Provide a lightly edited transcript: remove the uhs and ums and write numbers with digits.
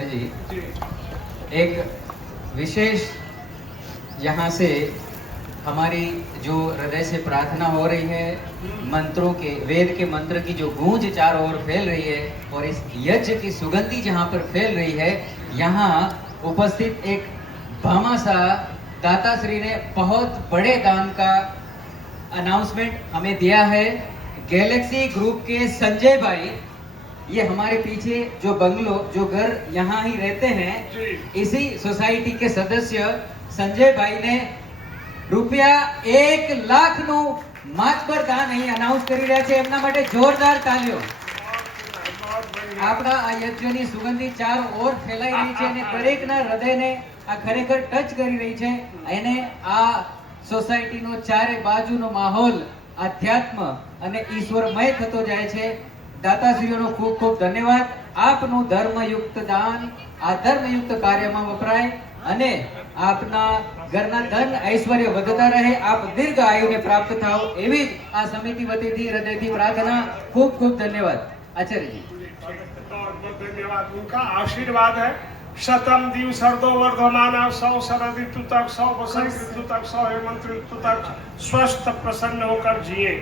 Sir जी, एक विशेष यहाँ से हमारी जो हृदय से प्रार्थना हो रही है, मंत्रों के, वेद के मंत्र की जो गूंज चारों ओर फैल रही है और इस यज्ञ की सुगंधी जहाँ पर फैल रही है, यहाँ उपस्थित एक भामाशाह दाताश्री ने बहुत बड़े दान का अनाउंसमेंट हमें दिया है। गैलेक्सी ग्रुप के संजय भाई, ये हमारे पीछे जो बंगलो, जो घर यहाँ ही रहते हैं, इसी सोसाइटी के सदस्य संजय भाई ने ₹1,00,000 નું માતબર દાન અહીં અનાઉન્સ કરી રહ્યા છે। એમના માટે જોરદાર તાળીઓ। આપણા આ યજ્ઞની સુગંધી ચાર ઓર ફેલાઈ રહી છે અને દરેકના હૃદયને આ ખરેખર ટચ કરી રહી છે। એને આ સોસાયટીનો ચારે બાજુનો માહોલ આધ્યાત્મ અને ઈશ્વરમય થતો જાય છે। દાતાશ્રીઓનો ખૂબ ખૂબ ધન્યવાદ। આપનું ધર્મયુક્ત દાન આ ધર્મયુક્ત કાર્યમાં વપરાય અને આપના ઘરના ધન ઐશ્વર્ય વધતા રહે, આપ દીર્ઘ આયુને પ્રાપ્ત થાઓ, એવી જ આ સમિતિ વતીથી હૃદયથી प्रार्थना। खूब खूब धन्यवाद आचार्य जी। बहुत धन्यवाद, उनका आशीर्वाद है। शतम दिवसर्दो वर्धमाना, 100 शरद ऋतु तक, 100 वसंत ऋतु तक, 100 हेमंत ऋतु तक स्वस्थ प्रसन्न होकर जिए।